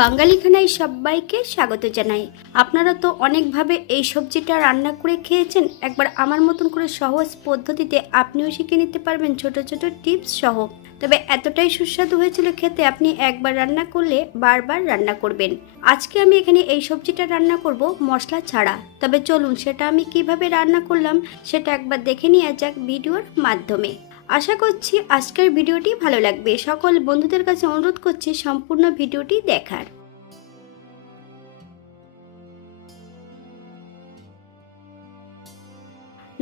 বাঙালি খানায় সবাইকে স্বাগত জানাই। আপনারা তো অনেকভাবে এই সবজিটা রান্না করে খেয়েছেন। একবার আমার মতন করে সহজ পদ্ধতিতে আপনিও শিখে নিতে পারবেন ছোট ছোট টিপস সহ। তবে এতটাই সুস্বাদু হয়েছিল খেতে, আপনি একবার রান্না করলে বারবার রান্না করবেন। আজকে আমি এখানে এই সবজিটা রান্না করব মশলা ছাড়া। তবে চলুন সেটা আমি কিভাবে রান্না করলাম সেটা একবার দেখে নেওয়া যাক ভিডিওর মাধ্যমে। আশা করছি আজকের ভিডিওটি ভালো লাগবে। সকল বন্ধুদের কাছে অনুরোধ করছি সম্পূর্ণ ভিডিওটি দেখার।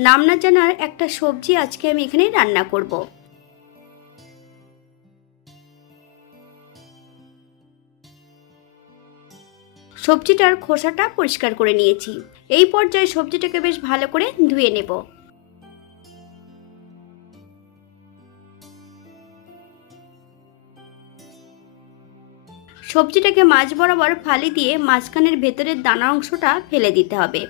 নাম না জানার একটা সবজি আজকে আমি এখানে রান্না করব। সবজিটার খোসাটা পরিষ্কার করে নিয়েছি। এই পর্যায়ে সবজিটাকে বেশ ভালো করে ধুয়ে নেব। সবজিটাকে মাছ বরাবর ফালি দিয়ে মাঝখানের ভেতরের দানা অংশটা ফেলে দিতে হবে।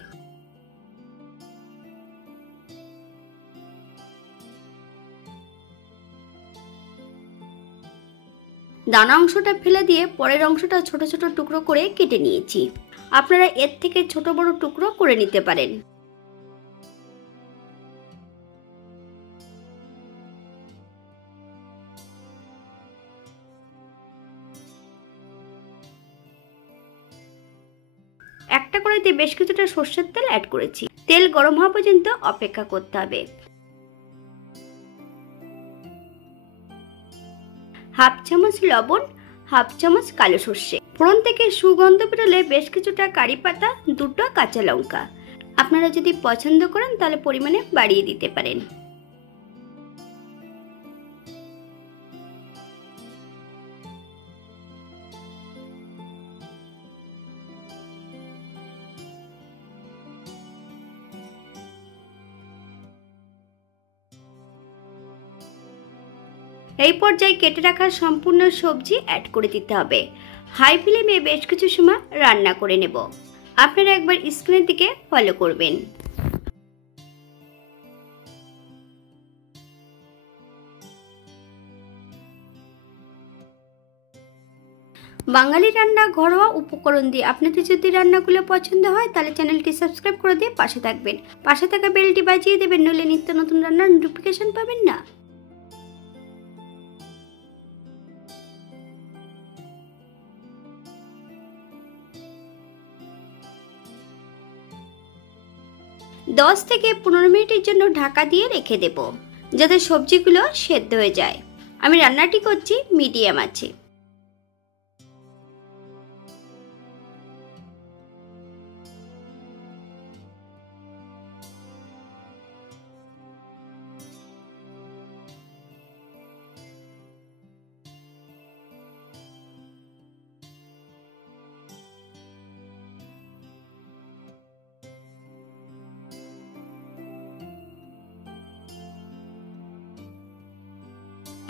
দানা অংশটা ফেলে দিয়ে পরের অংশটা ছোট ছোট টুকরো করে কেটে নিয়েছি। আপনারা এর থেকে ছোট বড় টুকরো করে নিতে পারেন। একটা কড়াইতে বেশ কিছুটা সরষের তেল অ্যাড করেছি। তেল গরম হওয়া পর্যন্ত অপেক্ষা করতে হবে। হাফ চামচ লবণ, হাফ চামচ কালো সর্ষে। ফোড়ন থেকে সুগন্ধ বেরোলে বেশ কিছুটা কারি পাতা, দুটো কাঁচা লঙ্কা। আপনারা যদি পছন্দ করেন তাহলে পরিমাণে বাড়িয়ে দিতে পারেন। এই পর্যায়ে কেটে রাখা সম্পূর্ণ সবজি অ্যাড করে দিতে হবে। হাই ফ্লেমে বেশ কিছু সময় রান্না করে নেব। আপনারা একবার স্ক্রিনের দিকে ফলো করবেন। বাঙালি রান্না ঘরোয়া উপকরণ দিয়ে আপনাদের যদি রান্নাগুলো পছন্দ হয় তাহলে চ্যানেলটি সাবস্ক্রাইব করে দিয়ে পাশে থাকবেন। পাশে থাকা বেলটি বাজিয়ে দেবেন, নইলে নিত্য নতুন রান্নার নোটিফিকেশন পাবেন না। দশ থেকে 15 মিনিটের জন্য ঢাকা দিয়ে রেখে দেব, যাতে সবজিগুলো সেদ্ধ হয়ে যায়। আমি রান্নাটি করছি মিডিয়াম আছে।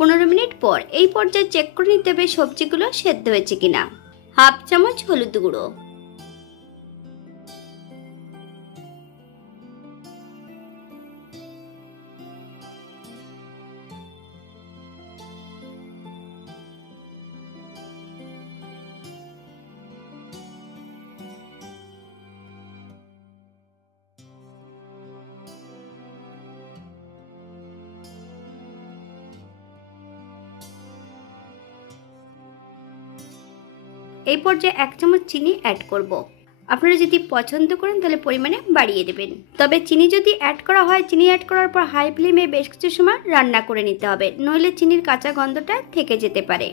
পনেরো মিনিট পর এই পর্যায়ে চেক করে নিতে হবে সবজিগুলো সেদ্ধ হয়েছে কিনা। হাফ চামচ হলুদ গুঁড়ো, এই পর্যায়ে 1 চামচ চিনি অ্যাড করব। আপনারা যদি পছন্দ করেন তাহলে পরিমাণে বাড়িয়ে দেবেন। তবে চিনি যদি অ্যাড করা হয়, চিনি অ্যাড করার পর হাই ফ্লেমে বেশ কিছু সময় রান্না করে নিতে হবে, নইলে চিনির কাঁচা গন্ধটা থেকে যেতে পারে।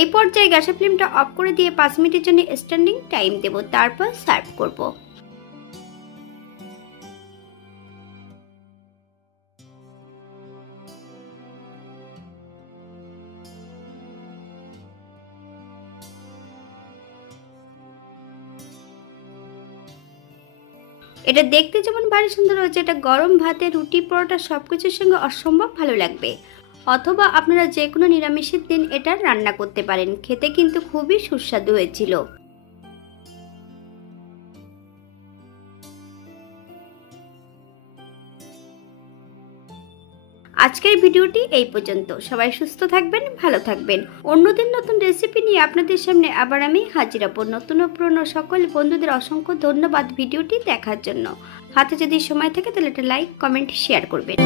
এই পর্যায়ে গ্যাসের ফ্লেমটা অফ করে দিয়ে 5 মিনিটের জন্য স্ট্যান্ডিং টাইম দেব, তারপর সার্ভ করব। এটা দেখতে যেমন ভারী সুন্দর হয়েছে, এটা গরম ভাতে, রুটি, পরোটা সবকিছুর সঙ্গে অসম্ভব ভালো লাগবে। অথবা আপনারা যে কোনো নিরামিষের দিন এটা রান্না করতে পারেন। খেতে কিন্তু খুবই সুস্বাদু হয়েছিল। আজকের ভিডিওটি এই পর্যন্ত। সবাই সুস্থ থাকবেন, ভালো থাকবেন। অন্যদিন নতুন রেসিপি নিয়ে আপনাদের সামনে আবার আমি হাজির হব। নতুন ও পুরনো সকল বন্ধুদের অসংখ্য ধন্যবাদ ভিডিওটি দেখার জন্য। হাতে যদি সময় থাকে তাহলে একটা লাইক, কমেন্ট, শেয়ার করবেন।